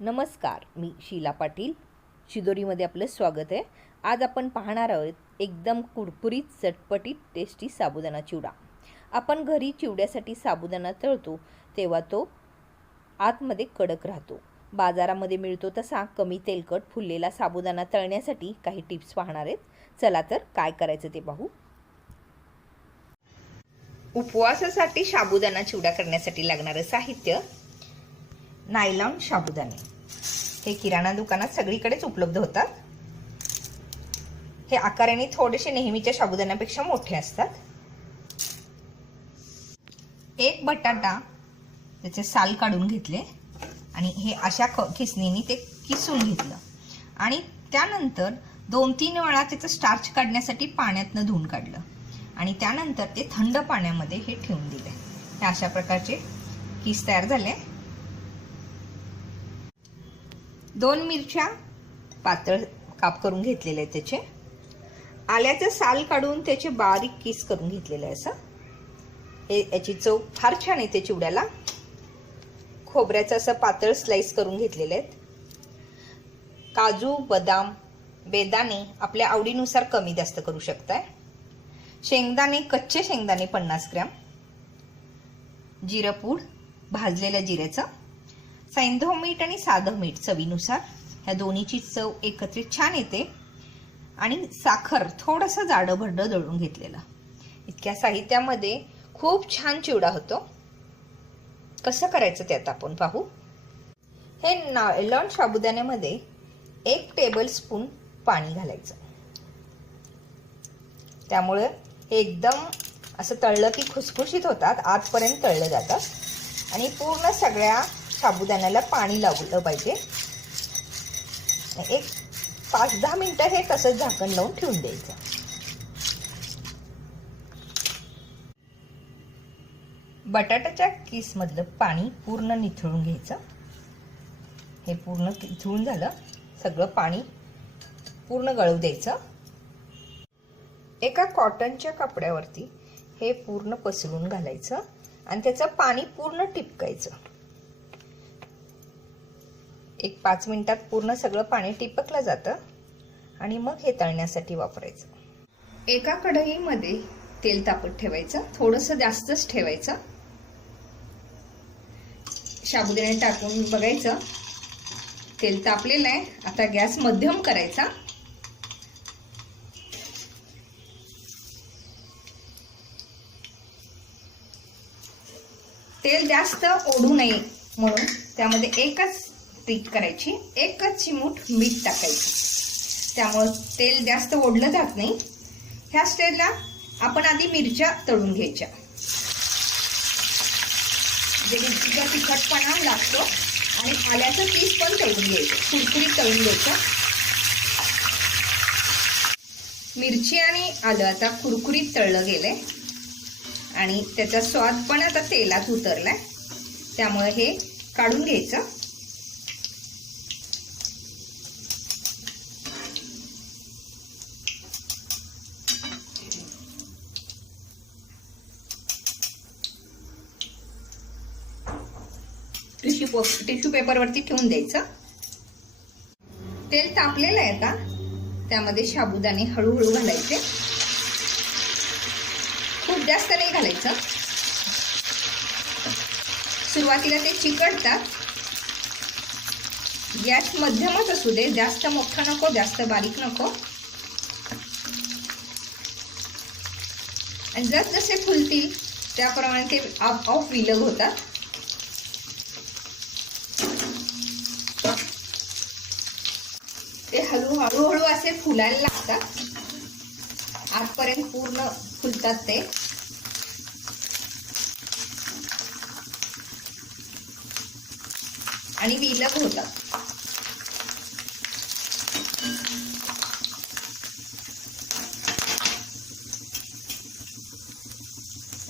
नमस्कार मी शीला पाटील. शिदोरीमध्ये आपलं स्वागत आहे. आज आपण पाहणार आहोत एकदम कुरकुरीत चटपटीत टेस्टी साबुदाणा चिवडा. आपण घरी चिवड्यासाठी साबुदाणा तळतो तेव्हा तो आतमध्ये कडक राहतो. बाजारामध्ये मिळतो तसा कमी तेलकट फुललेला साबुदाणा तळण्यासाठी काही टिप्स पाहणार आहेत. चला तर काय करायचं ते पाहू. उपवासासाठी साबुदाणा चिवडा करण्यासाठी लागणारं साहित्य नायलॉन साबुदाणे. हे किराणा दुकानात सगळीकडेच उपलब्ध होतात. हे आकाराने थोडेसे नेहमीच्या साबुदाण्यापेक्षा मोठे असतात. एक बटाटा त्याचे साल काढून घेतले आणि हे अशा खिसणीने ते किसून घेतलं. आणि त्यानंतर दोन तीन वेळा त्याचं स्टार्च काढण्यासाठी पाण्यातनं धुवून काढलं. आणि त्यानंतर ते थंड पाण्यामध्ये हे ठेवून दिले. हे अशा प्रकारचे किस तयार झाले. दोन मिरच्या पातळ काप करून घेतलेले आहेत त्याचे. आल्याचं साल काढून त्याचे बारीक किस करून घेतलेलं आहे असं. हे याची चव फार छान येते चिवड्याला खोबऱ्याचं असं पातळ स्लाइस करून घेतलेले आहेत. काजू बदाम बेदाणे आपल्या आवडीनुसार कमी जास्त करू शकताय. शेंगदाणे कच्चे शेंगदाणे पन्नास ग्रॅम. जिरं पूड भाजलेल्या जिऱ्याचं. सैंधव मीठ आणि साधं मीठ चवीनुसार. ह्या दोन्हीची चव एकत्रित छान येते. आणि साखर थोडंसं जाडं भरडं दळून घेतलेलं. इतक्या साहित्यामध्ये खूप छान चिवडा होतो. कसं करायचं ते आता आपण पाहू. हे नायलॉन साबुदाण्यामध्ये एक टेबल स्पून पाणी घालायचं. त्यामुळे हे एकदम असं तळलं की खुसखुशीत होतात आतपर्यंत तळलं जातात आणि पूर्ण सगळ्या साबुदाण्याला पाणी लागलं पाहिजे. एक पाच दहा मिनटं हे तसंच झाकण लावून ठेवून द्यायचं. बटाट्याच्या किसमधलं पाणी पूर्ण निथळून घ्यायचं. हे पूर्ण निथळून झालं. सगळं पाणी पूर्ण गळू द्यायचं. एका कॉटनच्या कपड्यावरती हे पूर्ण पसरून घालायचं. आणि त्याचं पाणी पूर्ण टिपकायचं एक पाच मिनिटात पूर्ण सगळं पाणी टिपकलं जातं आणि मग हे तळण्यासाठी वापरायचं. एका कढईमध्ये तेल तापत ठेवायचं थोडंसं जास्तच ठेवायचं. साबुदाणे टाकून बघायचं. तेल तापलेलं आहे आता गॅस मध्यम करायचा. तेल जास्त ओढू नये म्हणून त्यामध्ये एकच ट्रीट करायची. एकच चिमूट मीठ टाकायचं. त्यामुळं तेल जास्त ओढलं जात नाही. ह्या स्टेजला आपण आधी मिरच्या तळून घ्यायच्या. जे मिरचीचा तिखटपणा लागतो आणि आल्याचं पीस पण तळून घ्यायचं. कुरकुरीत तळून घ्यायचं. मिरची आणि आलं आता कुरकुरीत तळलं गेलंय. आणि त्याचा स्वाद पण आता तेलात उतरलाय. त्यामुळे हे काढून घ्यायचं. टिश्यू टिश्यू पेपरवरती ठेवून द्यायचं. तेल तापलेलं आहे आता. त्यामध्ये साबुदाणे हळूहळू घालायचे. खूप जास्त नाही घालायचं. सुरुवातीला ते चिकटतात. गॅस मध्यमच असू दे जास्त मोठा नको जास्त बारीक नको. आणि जस जसे फुलतील त्याप्रमाणे ते आप ऑफ विलग होतात ते हळू हळूहळू असे फुलायला लागतात. आजपर्यंत पूर्ण फुलतात ते. आणि विलग होतात.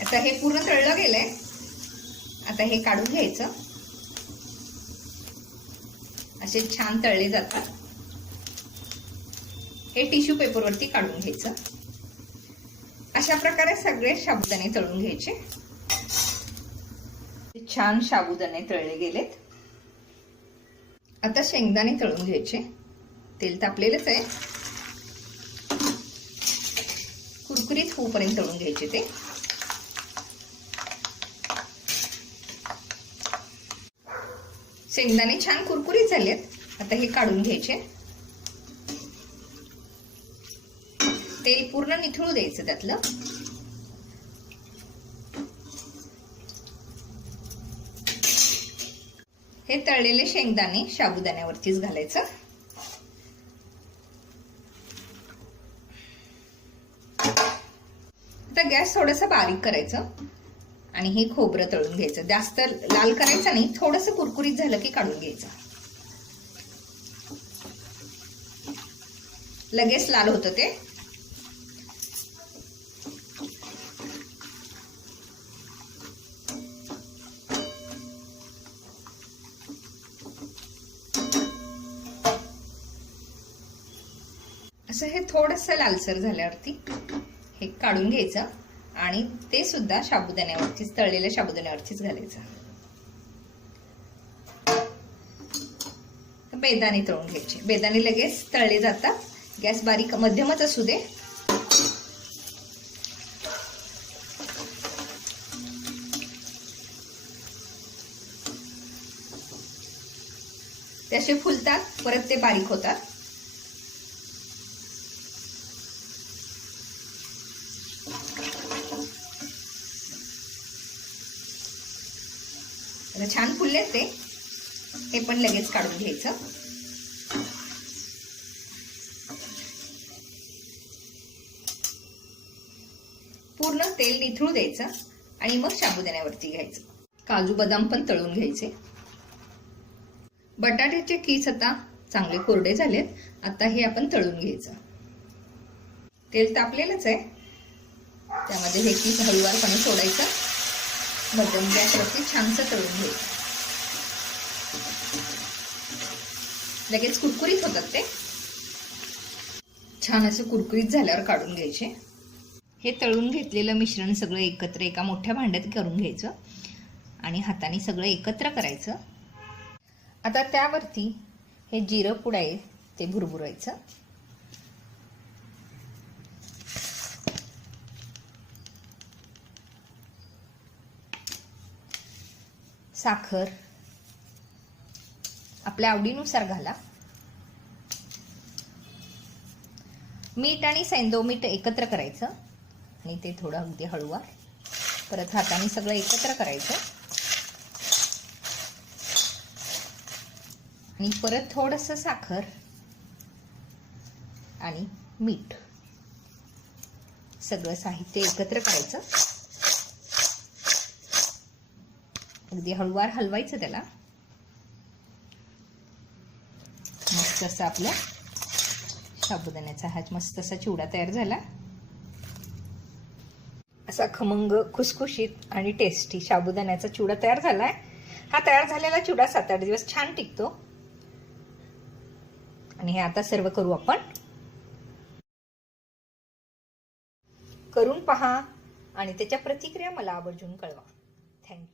आता हे पूर्ण तळलं गेलंय. आता हे काढून घ्यायचं. असे छान तळले जातात. हे टिश्यू पेपरवरती काढून घ्यायचं. अशा प्रकारे सगळे साबुदाणे तळून घ्यायचे. छान साबुदाणे तळले गेलेत. आता शेंगदाणे तळून घ्यायचे. तेल तापलेलंच आहे. कुरकुरीत होऊपर्यंत तळून घ्यायचे ते. शेंगदाणे छान कुरकुरीत झालेत. आता हे काढून घ्यायचे तेल पूर्ण निथळू द्यायचं त्यातलं. हे तळलेले शेंगदाणे साबुदाण्यावरतीच घालायचं. आता गॅस थोडंसं बारीक करायचं आणि हे खोबरं तळून घ्यायचं. जास्त लाल करायचं नाही थोडस कुरकुरीत झालं की काढून घ्यायचं. लगेच लाल होतं ते. असं हे थोडंसं लालसर झाल्यावरती हे काढून घ्यायचं आणि ते सुद्धा साबुदाण्यावरतीच तळलेल्या साबुदाण्यावरतीच घालायचं. बेदाणे तळून घ्यायचे. बेदाणे लगेच तळले जातात. गॅस बारीक मध्यमच असू दे. ते असे फुलतात परत ते बारीक होतात. आता छान फुलले ते. हे पण लगेच काढून घ्यायचं. पूर्ण तेल निथळू द्यायचं आणि मग साबुदाण्यावरती घ्यायचं. काजू बदाम पण तळून घ्यायचे. बटाट्याचे कीस आता चांगले कोरडे झालेत. आता हे आपण तळून घ्यायचं. तेल तापलेलंच आहे. त्यामध्ये हे कीस हळूवारपणे सोडायचं. मध्यम गॅसवरती छानसं तळून घ्यायचं लगेच कुरकुरीत होतात ते. छान असं कुरकुरीत झाल्यावर काढून घ्यायचे. हे तळून घेतलेलं मिश्रण सगळं एकत्र एका मोठ्या भांड्यात करून घ्यायचं. आणि हाताने सगळं एकत्र करायचं. आता त्यावरती हे जिरं पुडाय आहे ते भुरभुरायचं. साखर आपल्या आवडीनुसार घाला. मीठ आणि सेंदो मीठ एकत्र करायचं. आणि ते थोडं अगदी हळूवार परत हाताने सगळं एकत्र करायचं. आणि परत थोडस साखर आणि मीठ. सगळं साहित्य एकत्र करायचं. अगदी हळूवार हलवायचं त्याला. मस्त असं आपलं साबुदाण्याचा हा मस्त असा चिवडा तयार झाला. असा खमंग खुसखुशीत आणि टेस्टी साबुदाण्याचा चिवडा तयार झालाय. हा तयार झालेला चिवडा सात आठ दिवस छान टिकतो. आणि हे आता सर्व करू आपण. करून पहा आणि त्याच्या प्रतिक्रिया मला आवर्जून कळवा. थँक्यू